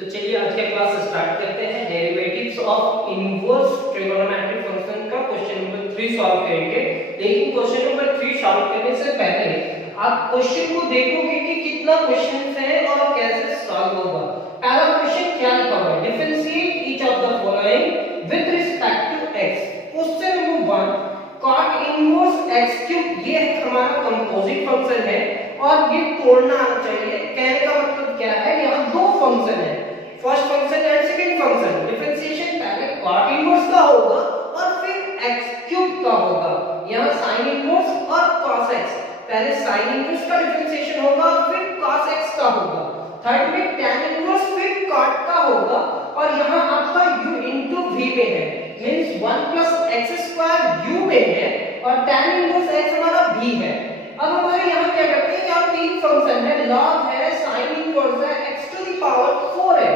तो चलिए आज का क्लास स्टार्ट करते हैं। Derivatives of inverse trigonometric function का क्वेश्चन नंबर 3 सॉल्व करेंगे। लेकिन क्वेश्चन नंबर 3 सॉल्व करने से पहले आप क्वेश्चन को देखोगे कि कितना क्वेश्चंस है और कैसे सॉल्व होगा। पहला क्वेश्चन क्या लिखा हुआ है, differentiate each of the following with respect to x। Question number 1 cot inverse x cube, ये हमारा कंपोजिट फंक्शन है और ये तोड़ना आना चाहिए। कहने का मतलब क्या है, यहाँ दो फंक्शन है, first function and second function. Differentiation पहले cot इनवर्स का होगा और फिर x क्यूब का होगा। यहाँ sin इनवर्स और cos x, पहले sin इनवर्स का डिफरेंशिएशन होगा फिर cos x का होगा। थर्ड में tan इनवर्स फिर cot का होगा और यहाँ आपका u into v में है, मींस 1 x स्क्वायर u में है और tan इनवर्स x हमारा v है। अब हमारे यहाँ क्या करते हैं, यहाँ तीन फंक्शन है, log है, sin इनवर्स है, x टू द पावर 4 है,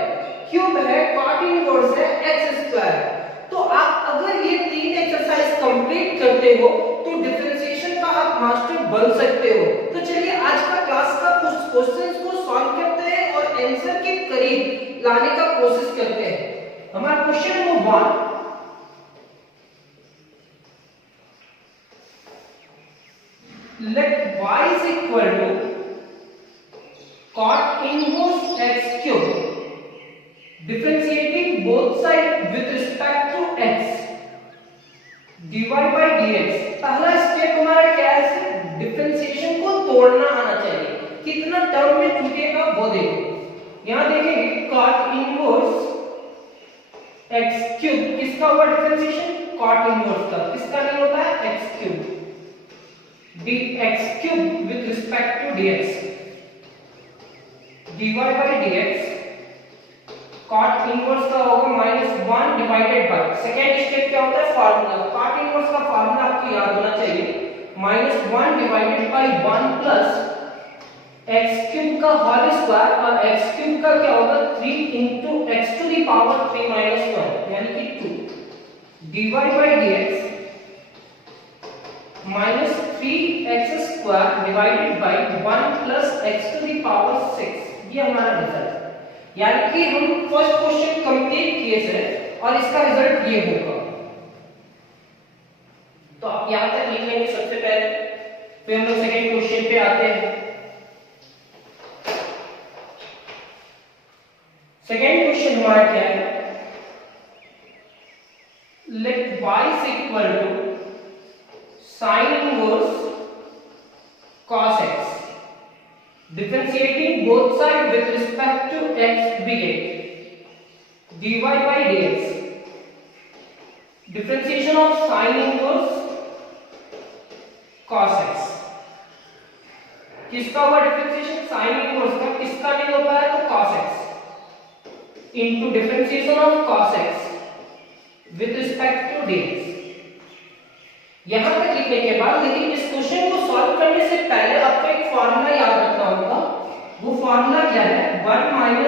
क्यूब है, cot इनवर्स है, x स्क्वायर। तो आप अगर ये तीन एक्सरसाइज कंप्लीट करते हो तो डिफरेंशिएशन का आप मास्टर बन सकते हो। तो चलिए आज का क्लास का कुछ क्वेश्चंस को सॉल्व करते हैं और आंसर के करीब लाने का कोशिश करते हैं। हमारा question number 1, let y is equal to cot inverse x cube, differentiating both sides with respect to x, dy by dx। पहला स्टेप हमारा क्या है, डिफरेंशिएशन को तोड़ना आना चाहिए। कितना टर्म में टूटेगा वो देखो। यहाँ देखेंगे cot इनवर्स x क्यूब, किसका हुआ डिफरेंशिएशन, cot इनवर्स का, किसका नहीं होता है, x cube, dx cube with respect to dx, dy by dx, cot inverse का होगा -1 डिवाइडेड बाय, सेकेंड स्टेप क्या होता है, फार्मूला। cot इनवर्स का फार्मूला आपको याद होना चाहिए, -1 divided by 1 plus x cube का होल स्क्वायर और x क्यूब का क्या होगा 3 into x to the power 3 - 1 यानी कि 2, dy by dx -3x square divided by 1 plus x to the power 6। ये हमारा रिजल्ट है, यानी कि हम फर्स्ट क्वेश्चन कंप्लीट किए थे और इसका रिजल्ट ये होगा। तो आप यहां तक लिख लेंगे सबसे पहले, फिर हम लोग सेकंड क्वेश्चन पे आते हैं। सेकंड क्वेश्चन हमारा क्या है, late y is equal to sin inverse cos x, differentiating both sides with respect to x we get dy by dx, differentiation of sin inverse cos x, किसका हुआ differentiation, sin inverse का, किसका नहीं होता है तो cos x, into differentiation of cos x with respect to dx। यहां तक लिखने के बाद लेकिन इस क्वेश्चन को सॉल्व करने से पहले आपको एक फार्मूला याद रखना होगा। वो फार्मूला क्या है, 1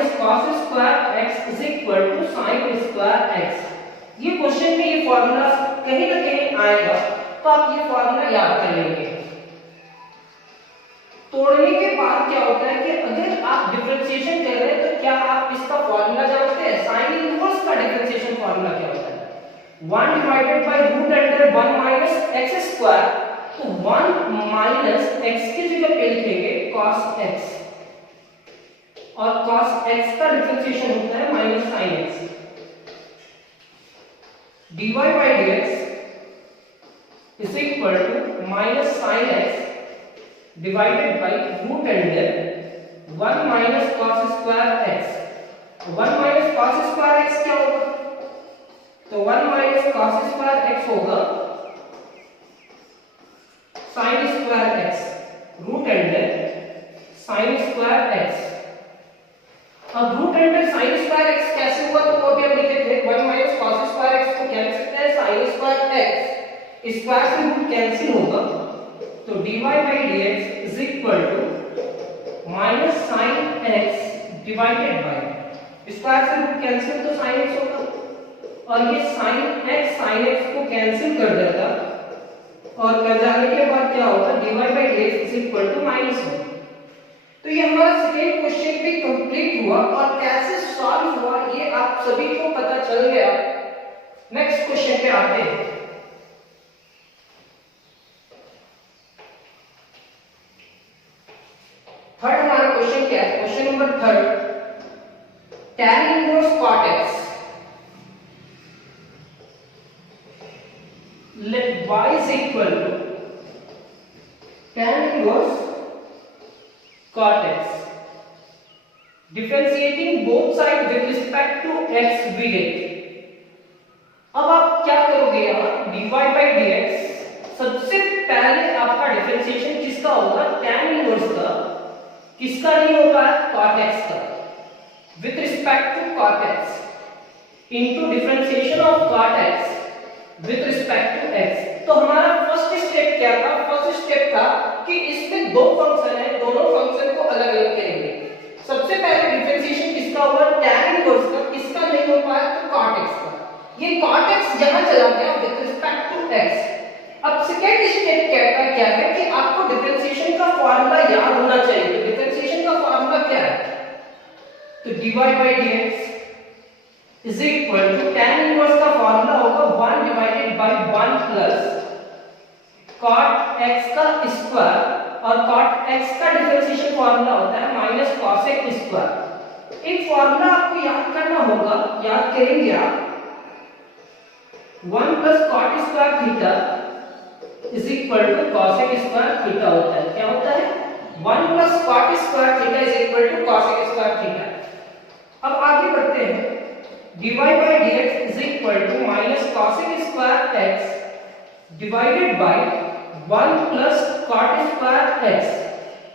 - cos square x is equal to sin square x। ये क्वेश्चन में ये फार्मूला कहीं ना कहीं आएगा, तो आप ये फार्मूला याद कर लेंगे। तोड़ने के बाद क्या होता है कि अगर आप डिफरेंशिएशन कर रहे हैं तो क्या आप इसका फार्मूला जानते हैं, sin इनवर्स का डिफरेंशिएशन फार्मूला क्या होता है, 1 divided by root under 1 minus x square. तो 1 माइनस x की जगह पे लिखेंगे cos x और cos x का डिफरेंशिएशन होता है minus sin x, dy by dx is equal to minus sin x divided bye root under 1 minus cos square x। 1 minus cos square x क्या होगा, तो 1 माइनस cos स्क्वायर x होगा sin square x root under sin square x। अब root under sin square x कैसे हुआ, तो वो भी हम लिखे थे, 1 माइनस cos स्क्वायर x को क्या लिख सकते हैं, sin स्क्वायर x, स्क्वायर से रूट कैंसिल होगा, तो dy by dx is equal to minus sin x divided bye, square से रूट कैंसिल तो sin x होगा और ये sin x को कैंसिल कर देगा और कर जाने के बाद क्या होगा, dy by dx is equal to -1। तो ये हमारा सेकंड क्वेश्चन भी कंप्लीट हुआ और कैसे सॉल्व सभी को पता चल गया। नेक्स्ट क्वेश्चन पे आते हैं। थर्ड हमारा क्वेश्चन क्या है? Question number third, tan inverse cot x let y is equal to tan inverse cot x. Differentiating both sides with respect to x we get. अब आप क्या करोगे यहाँ dy by dx, सबसे पहले आपका डिफरेंशिएशन किसका होगा? tan इनवर्स का। किसका नहीं होगा? cot x का। with respect to cot x into differentiation of cot x with respect to x। तो हमारा फर्स्ट स्टेप क्या था? फर्स्ट स्टेप था कि इसमें दो फंक्शन है, दोनों फंक्शन को अलग अलग करेंगे। सबसे पहले डिफरेंशिएशन किसका हुआ? tan इनवर्स का। किसका नहीं हो पाया? तो cot x का। ये cot x यहां चला गया विद रिस्पेक्ट टू x। अब सेकंड स्टेप क्या है कि आपको डिफरेंशिएशन का फार्मूला याद होना चाहिए। तो डिफरेंशिएशन का फार्मूला क्या है? तो dy by dx is equal to tan inverse का फार्मूला होगा 1 divided by 1 plus cot x का स्क्वायर, और cot x का डिफरेंशिएशन फार्मूला होता है माइनस cos x स्क्वायर। एक फार्मूला आपको याद करना होगा, याद करेंगे आप। 1 plus cot square theta is equal to cos x square theta होता है। क्या होता है? 1 plus cot square theta is equal to cos x square theta. अब आगे बढ़ते हैं। dy by dx is equal to minus cos square x divided by 1 plus cot square x।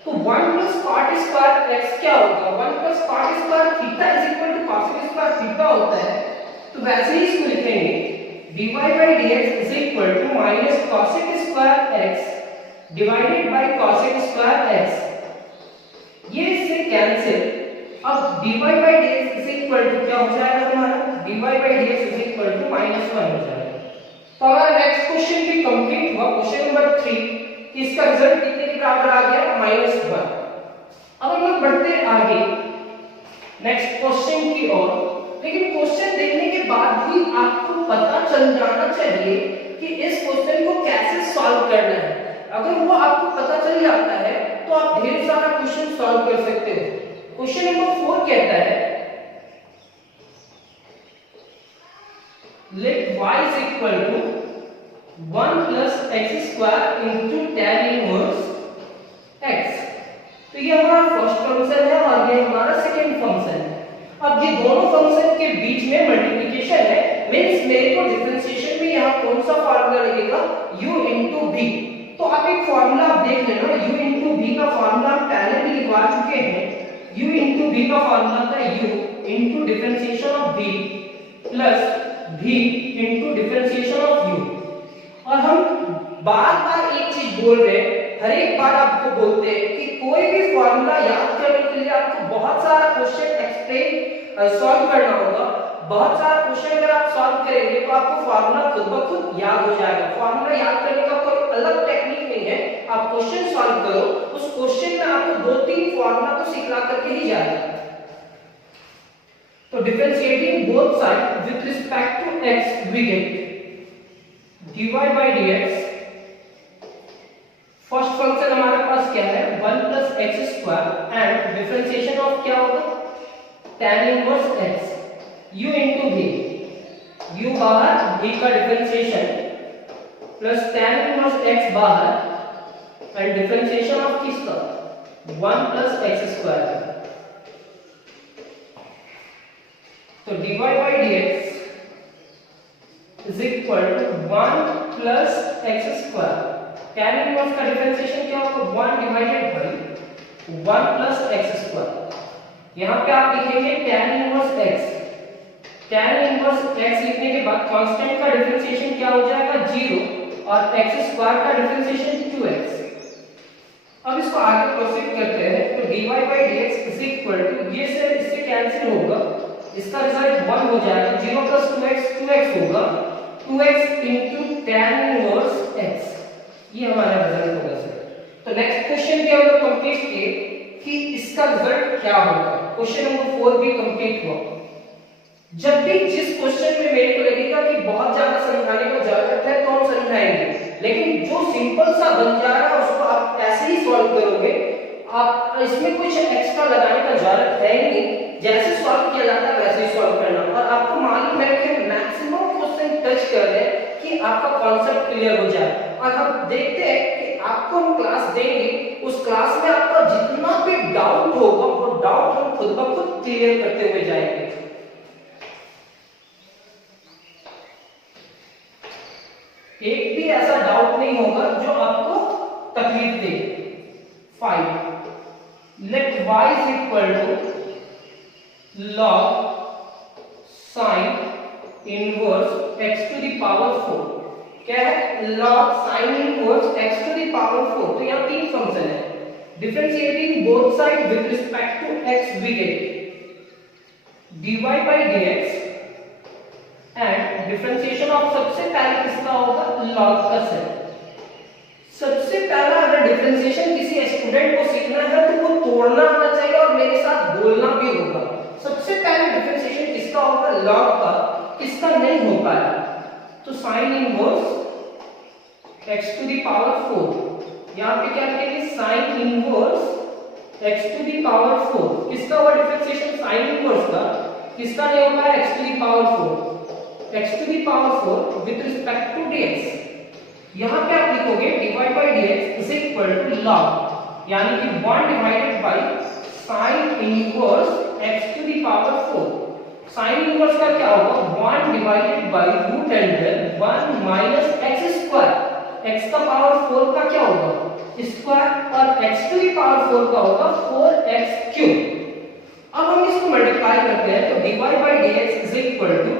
तो 1 plus cot स्क्वायर x क्या होगा? 1 plus cot square theta is equal to cos square theta होता है। तो वैसे ही इसको लिखेंगे dy by dx is equal to minus cos square x divided by cos square x। ये इससे कैंसिल। अब dy by dx is equal to क्या हो जाएगा हमारा? dy by dx is equal to -1 हो जाएगा। तो हमारा नेक्स्ट क्वेश्चन भी कंप्लीट हुआ। क्वेश्चन नंबर 3, इसका रिजल्ट कितने के बराबर आ गया? -1। अब हम लोग बढ़ते हैं आगे नेक्स्ट क्वेश्चन की ओर। लेकिन क्वेश्चन देखने के बाद भी आपको पता चल जाना चाहिए कि इस क्वेश्चन को कैसे सॉल्व करना है। अगर वो आपको पता चल जाता है तो आप ढेर सारा क्वेश्चन सॉल्व कर सकते हो। क्वेश्चन नंबर 4 कहता है let y is equal to 1 plus x square into tan inverse x। तो ये हमारा फर्स्ट फंक्शन है और ये हमारा सेकंड फंक्शन है। अब ये दोनों फंक्शन के बीच में मल्टीप्लिकेशन है, मींस मेरे को डिफरेंशिएशन में यहाँ कौन सा फार्मूला लगेगा? u into v। तो आप एक फार्मूला आप देख लेना, u into v का फार्मूला हम पहले भी लिखवा चुके हैं। u into v का फार्मूला था u into differentiation of v plus v into differentiation of u। और हम बार-बार एक चीज बोल रहे हैं, हर एक बार आपको बोलते हैं कि कोई भी फार्मूला याद करने के लिए आपको बहुत सारा क्वेश्चन एक्सप्लेन सॉल्व करना होगा। बहुत सारा क्वेश्चन अगर आप सॉल्व करेंगे तो आपको फार्मूला खुद ब खुद याद हो जाएगा। फार्मूला याद करने का कोई अलग टेक्निक नहीं है। आप क्वेश्चन सॉल्व करो, उस क्वेश्चन में आपको 2-3 फार्मूला तो सिखला करके ही जाएगा। तो differentiating both side with respect to x we get dy by dx। First function हमारे पास क्या है? 1 plus x square and differentiation of क्या होगा? tan inverse x u into v। u बाहर, v का differentiation plus tan inverse x बाहर and differentiation of किसका? 1 plus x स्क्वायर। तो dy by dx is equal to 1 plus x square। tan inverse का differentiation क्या होगा? 1 divided by 1 plus x square। यहाँ पे आप लिखेंगे tan inverse x। tan inverse x लिखने के बाद कांस्टेंट का डिफरेंशिएशन क्या हो जाएगा? 0 और x स्क्वायर का डिफरेंशिएशन 2x। अब इसको आगे प्रोसीड करते हैं। तो dy by dx is equal to, ये से इससे कैंसिल होगा, इसका रिजल्ट 1 हो जाएगा। 0 plus 2x 2x होगा, 2x into tan inverse x। ये हमारा रिजल्ट होगा सर। तो नेक्स्ट क्वेश्चन भी हम लोग कंप्लीट किए कि इसका रिजल्ट क्या होगा। क्वेश्चन नंबर 4 भी कंप्लीट हुआ। जब भी जिस क्वेश्चन में मेरे को लगेगा कि बहुत ज्यादा समझाने की जरूरत है तो हम समझाएंगे, लेकिन जो सिंपल सा बन जा रहा है उसको आप ऐसे ही सॉल्व करोगे, आप इसमें कुछ एक्स्ट्रा लगाने का जरूरत है ही नहीं, जैसे सॉल्व किया जाता है वैसे ही सॉल्व करना। और आपको मालूम है कि मैक्सिमम क्वेश्चन टच कर रहे हैं कि आपका कॉन्सेप्ट क्लियर हो जाए। और हम देखते हैं कि आपको हम क्लास देंगे, उस क्लास में आपका जितना भी डाउट होगा वो डाउट हम खुद ब खुद क्लियर करते हुए जाएंगे। एक भी ऐसा डाउट नहीं होगा जो आपको तकलीफ दे। 5 late y is equal to log sin inverse x to the power 4। क्या है? log sin inverse x to the power 4। तो यहाँ तीन फंक्शन है, differentiating both side with respect to x we get dy by dx and differentiation of सबसे पहले किसका होगा? log का सेट। सबसे पहला अगर डिफरेंशिएशन किसी स्टूडेंट को सीखना है तो वो तोड़ना आना चाहिए और मेरे साथ बोलना भी होगा। सबसे पहले डिफरेंशिएशन किसका होगा? log का। किसका नहीं हो पाया? तो sin inverse x to the power 4। यहां पे क्या लिखेंगे? sin inverse x to the power 4। किसका होगा डिफरेंशिएशन? sin इनवर्स का। किसका नहीं हो पाया? x to the power 4। x to the power 4 with respect to dx। यहां पे आप लिखोगे dy by dx is equal to log, यानी कि 1 divided by sin inverse x to the power 4। sin inverse का क्या होगा? 1 divided by root under 1 minus x square। x का पावर 4 का क्या होगा? स्क्वायर, और x to the power 4 का होगा 4x क्यूब। अब हम इसको मल्टीप्लाई करते हैं तो dy by dx is equal to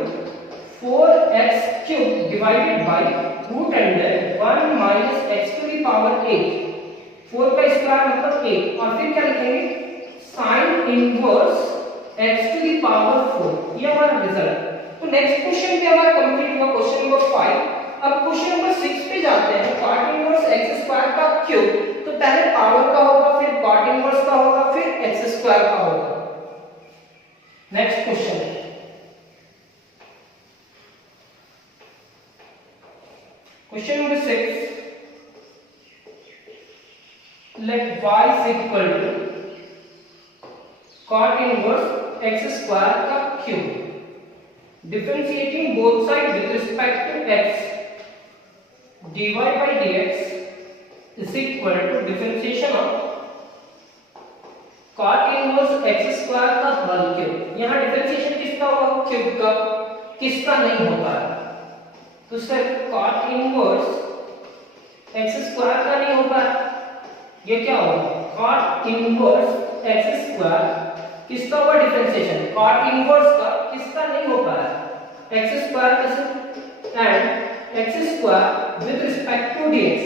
4x cube divided by root under 1 minus x to the power 8। 4 का स्क्वायर मतलब 8, और फिर क्या लिखेंगे? sin inverse x to the power 4। ये हमारा रिजल्ट। तो नेक्स्ट क्वेश्चन पे हमारा कंप्लीट हुआ क्वेश्चन नंबर 5। अब क्वेश्चन नंबर 6 पे जाते हैं। cot इनवर्स x स्क्वायर का क्यूब, तो पहले पावर का होगा, फिर cot इनवर्स का होगा, फिर x स्क्वायर का होगा। Next question Question number 6, let y is equal to cot inverse x square का cube, differentiating both sides with respect to x dy by dx is equal to differentiation of cot inverse x square का whole cube। यहाँ differentiation किसका होगा? Cube का। किसका नहीं होता है? तो sir cot inverse x square का नहीं होगा, ये क्या होगा? cot इनवर्स x स्क्वायर किसका होगा डिफरेंशिएशन? cot इनवर्स का। किसका नहीं होगा? x स्क्वायर का। And x square with respect to dx,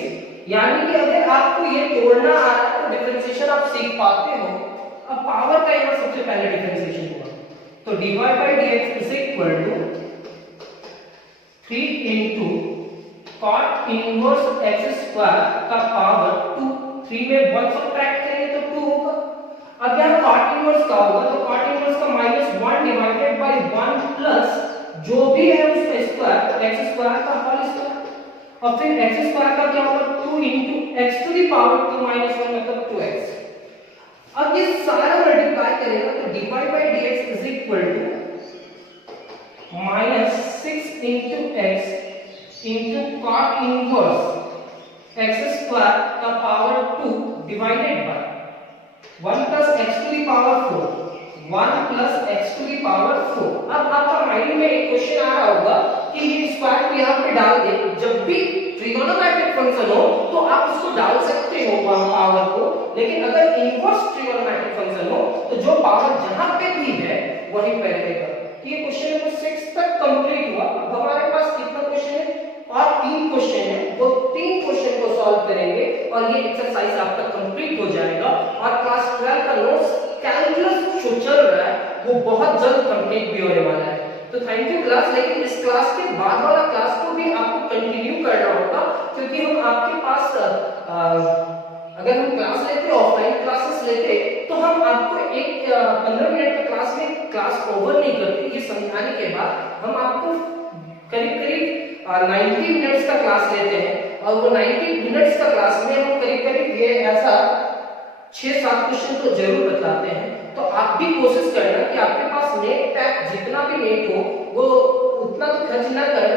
यानी कि अगर आपको ये तोड़ना आ रहा है तो डिफरेंशिएशन आप सीख पाते हो। अब पावर का यहाँ सबसे पहले डिफरेंशिएशन होगा, तो dy by dx is equal to 3 into cot inverse x square का पावर 2। 3 में 1 सब्ट्रैक्ट करेंगे तो 2 होगा। अब यहाँ cot इनवर्स का होगा तो cot इनवर्स का -1 डिवाइडेड बाय 1 प्लस जो भी है उसका स्क्वायर, x स्क्वायर का होल स्क्वायर, और फिर x स्क्वायर का क्या होगा? 2 into x to the power 2 minus 1 मतलब 2x। अब ये सारा मल्टीप्लाई करेगा तो dy by dx is equal to -6 into x into cot inverse x square का power 2 divided by 1 plus x to the power 4, 1 plus x to the power 4। अब आपका mind में एक क्वेश्चन आ रहा होगा कि ये स्क्वायर को यहाँ पे डाल दे। जब भी ट्रिगोनोमेट्रिक फंक्शन हो तो आप उसको डाल सकते हो वहां पावर को, लेकिन अगर इनवर्स ट्रिगोनोमेट्रिक फंक्शन हो तो जो पावर जहां पे भी है वहीं पे रहेगा। ये क्वेश्चन नंबर 6 तक कंप्लीट हुआ। अब हमारे पास कितना क्वेश्चन है? और 3 क्वेश्चन है, वो 3 क्वेश्चन को सॉल्व करेंगे और ये एक्सरसाइज आपका कंप्लीट हो जाएगा। और क्लास 12 का नोट्स कैलकुलस जो चल रहा है वो बहुत जल्द कंप्लीट भी होने वाला है। तो थैंक यू क्लास, लेकिन इस क्लास के बाद वाला क्लास को भी आपको कंटिन्यू करना होगा, क्योंकि हम आपके पास अगर हम क्लास लेते, ऑफलाइन क्लासेस लेते, तो हम आपको एक 15 मिनट का क्लास में क्लास ओवर नहीं करती, ये समझाने के बाद हम आपको करीब करीब 90 मिनट्स का क्लास लेते हैं और वो 90 मिनट्स का क्लास में हम करीब करीब ये ऐसा 6-7 क्वेश्चन तो जरूर बताते हैं। तो आप भी कोशिश करना कि आपके पास नेट पैक जितना भी नेट हो वो उतना तो खर्च ना कर,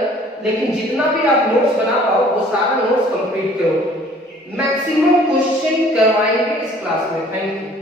लेकिन जितना भी आप नोट्स बना पाओ वो सारा नोट्स कंप्लीट करो। मैक्सिमम क्वेश्चन करवाएंगे इस क्लास में। Thank you.